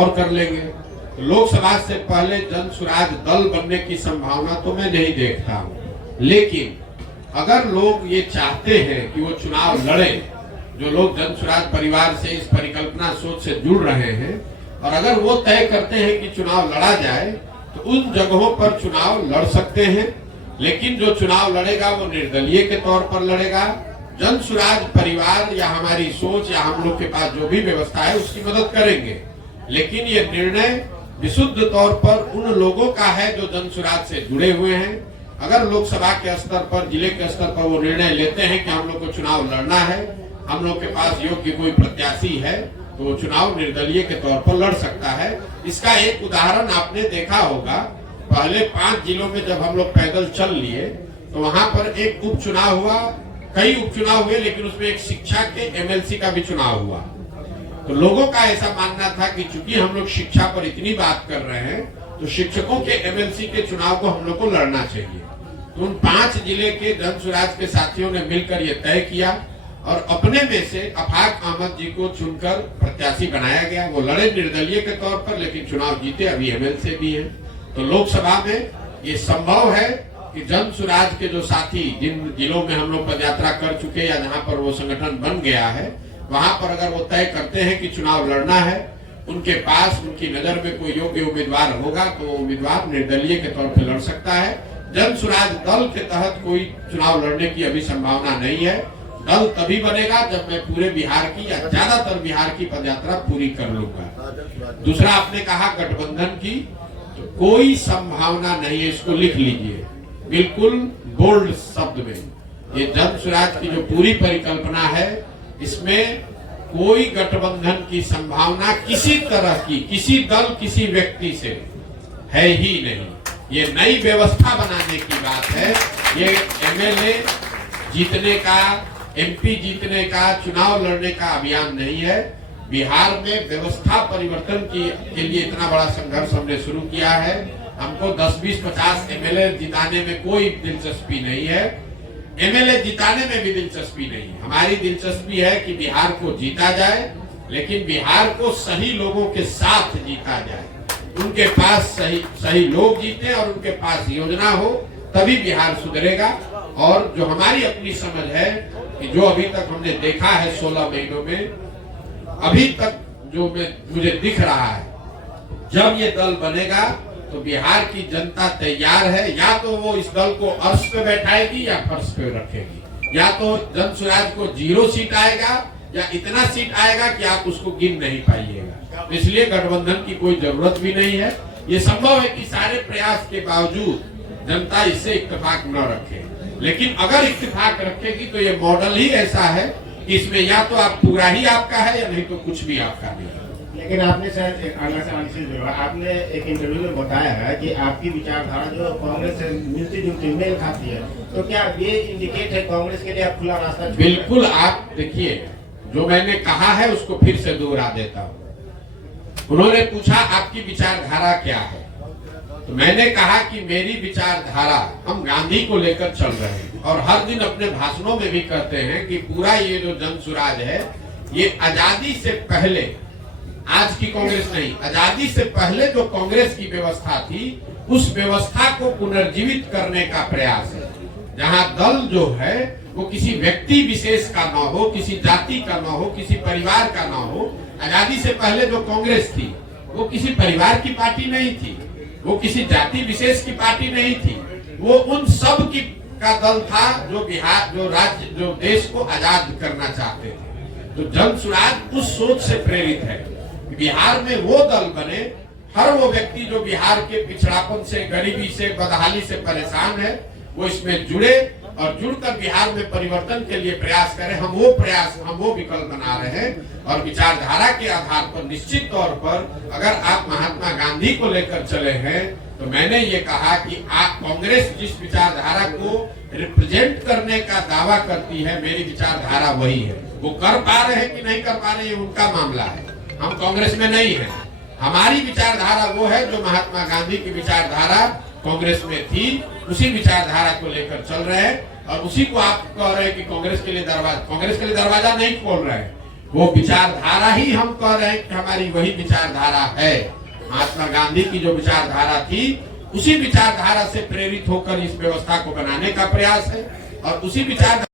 और कर लेंगे। तो लोकसभा से पहले जन सुराज दल बनने की संभावना तो मैं नहीं देखता हूँ, लेकिन अगर लोग ये चाहते हैं कि वो चुनाव लड़े, जो लोग जन सुराज परिवार से इस परिकल्पना सोच से जुड़ रहे हैं, और अगर वो तय करते हैं कि चुनाव लड़ा जाए तो उन जगहों पर चुनाव लड़ सकते हैं। लेकिन जो चुनाव लड़ेगा वो निर्दलीय के तौर पर लड़ेगा। जन सुराज परिवार या हमारी सोच या हम लोग के पास जो भी व्यवस्था है उसकी मदद करेंगे, लेकिन ये निर्णय विशुद्ध तौर पर उन लोगों का है जो जन सुराज से जुड़े हुए हैं। अगर लोकसभा के स्तर पर, जिले के स्तर पर वो निर्णय लेते हैं कि हम लोग को चुनाव लड़ना है, हम लोग के पास योग्य कोई प्रत्याशी है, तो वो चुनाव निर्दलीय के तौर पर लड़ सकता है। इसका एक उदाहरण आपने देखा होगा, पहले 5 जिलों में जब हम लोग पैदल चल लिए तो वहां पर एक उपचुनाव हुआ, कई उपचुनाव हुए, लेकिन उसमें एक शिक्षा के एमएलसी का भी चुनाव हुआ। तो लोगों का ऐसा मानना था कि चूंकि हम लोग शिक्षा पर इतनी बात कर रहे हैं तो शिक्षकों के एमएलसी के चुनाव को हम लोग को लड़ना चाहिए। तो उन 5 जिले के जन सुराज के साथियों ने मिलकर ये तय किया और अपने में से अफाक अहमद जी को चुनकर प्रत्याशी बनाया गया। वो लड़े निर्दलीय के तौर पर, लेकिन चुनाव जीते, अभी एमएलसी भी हैं। तो लोकसभा में ये संभव है कि जन सुराज के जो साथी जिन जिलों में हम लोग पदयात्रा कर चुके या जहां पर वो संगठन बन गया है, वहां पर अगर वो तय करते हैं कि चुनाव लड़ना है, उनके पास उनकी नजर में कोई योग्य उम्मीदवार होगा तो उम्मीदवार निर्दलीय के तौर पर लड़ सकता है। जन सुराज दल के तहत कोई चुनाव लड़ने की अभी संभावना नहीं है। दल तभी बनेगा जब मैं पूरे बिहार की या ज्यादातर बिहार की पदयात्रा पूरी कर लूंगा। दूसरा, आपने कहा गठबंधन की, तो कोई संभावना नहीं है, इसको लिख लीजिए बिल्कुल बोल्ड शब्द में। ये जन सुराज की जो पूरी परिकल्पना है, इसमें कोई गठबंधन की संभावना किसी तरह की, किसी दल, किसी व्यक्ति से है ही नहीं। ये नई व्यवस्था बनाने की बात है। ये एमएलए जीतने का, एमपी जीतने का, चुनाव लड़ने का अभियान नहीं है। बिहार में व्यवस्था परिवर्तन के लिए इतना बड़ा संघर्ष हमने शुरू किया है। हमको 10, 20, 50 एमएलए जिताने में कोई दिलचस्पी नहीं है, एमएलए जिताने में भी दिलचस्पी नहीं है। हमारी दिलचस्पी है कि बिहार को जीता जाए, लेकिन बिहार को सही लोगों के साथ जीता जाए, उनके पास सही लोग जीते और उनके पास योजना हो, तभी बिहार सुधरेगा। और जो हमारी अपनी समझ है कि जो अभी तक हमने देखा है 16 महीनों में, अभी तक जो मुझे दिख रहा है, जब ये दल बनेगा तो बिहार की जनता तैयार है। या तो वो इस दल को अर्श पे बैठाएगी या फर्श पे रखेगी, या तो जन सुराज को 0 सीट आएगा या इतना सीट आएगा कि आप उसको गिन नहीं पाइएगा। इसलिए गठबंधन की कोई जरूरत भी नहीं है। ये संभव है कि सारे प्रयास के बावजूद जनता इससे इत्तेफाक न रखे, लेकिन अगर इत्तेफाक रखेगी तो ये मॉडल ही ऐसा है कि इसमें या तो आप पूरा ही आपका है या नहीं तो कुछ भी आपका नहीं है। लेकिन आपने शायद आपने एक इंटरव्यू में बताया है कि आपकी विचारधारा जो कांग्रेस से मिलती जुलती मेल खाती है, तो क्या ये इंडिकेट है कांग्रेस के लिए आप खुला रास्ता? बिल्कुल। आप देखिए, जो मैंने कहा है उसको फिर से दोहरा देता हूँ। उन्होंने पूछा आपकी विचारधारा क्या है, तो मैंने कहा कि मेरी विचारधारा, हम गांधी को लेकर चल रहे हैं और हर दिन अपने भाषणों में भी कहते हैं कि पूरा ये जो जन सुराज है, ये आजादी से पहले, आज की कांग्रेस नहीं, आजादी से पहले जो कांग्रेस की व्यवस्था थी, उस व्यवस्था को पुनर्जीवित करने का प्रयास है। जहां दल जो है वो किसी व्यक्ति विशेष का ना हो, किसी जाति का ना हो, किसी परिवार का ना हो। आजादी से पहले जो कांग्रेस थी वो किसी परिवार की पार्टी नहीं थी, वो किसी जाति विशेष की पार्टी नहीं थी, वो उन सब की का दल था जो बिहार, जो राज्य, जो देश को आजाद करना चाहते थे। तो जन सुराज उस सोच से प्रेरित है। बिहार में वो दल बने, हर वो व्यक्ति जो बिहार के पिछड़ापन से, गरीबी से, बदहाली से परेशान है, वो इसमें जुड़े और जुड़कर बिहार में परिवर्तन के लिए प्रयास करें। हम वो विकल्प बना रहे हैं और विचारधारा के आधार पर निश्चित तौर पर अगर आप महात्मा गांधी को लेकर चले हैं, तो मैंने ये कहा कि आप कांग्रेस जिस विचारधारा को रिप्रेजेंट करने का दावा करती है, मेरी विचारधारा वही है। वो कर पा रहे हैं कि नहीं कर पा रहे, ये उनका मामला है। हम कांग्रेस में नहीं है। हमारी विचारधारा वो है जो महात्मा गांधी की विचारधारा कांग्रेस में थी, उसी विचारधारा को लेकर चल रहे हैं। और उसी को आप कह रहे हैं कि कांग्रेस के लिए दरवाजा नहीं खोल रहे हैं। वो विचारधारा ही हम कह रहे हैं कि हमारी वही विचारधारा है। महात्मा गांधी की जो विचारधारा थी उसी विचारधारा से प्रेरित होकर इस व्यवस्था को बनाने का प्रयास है और उसी विचार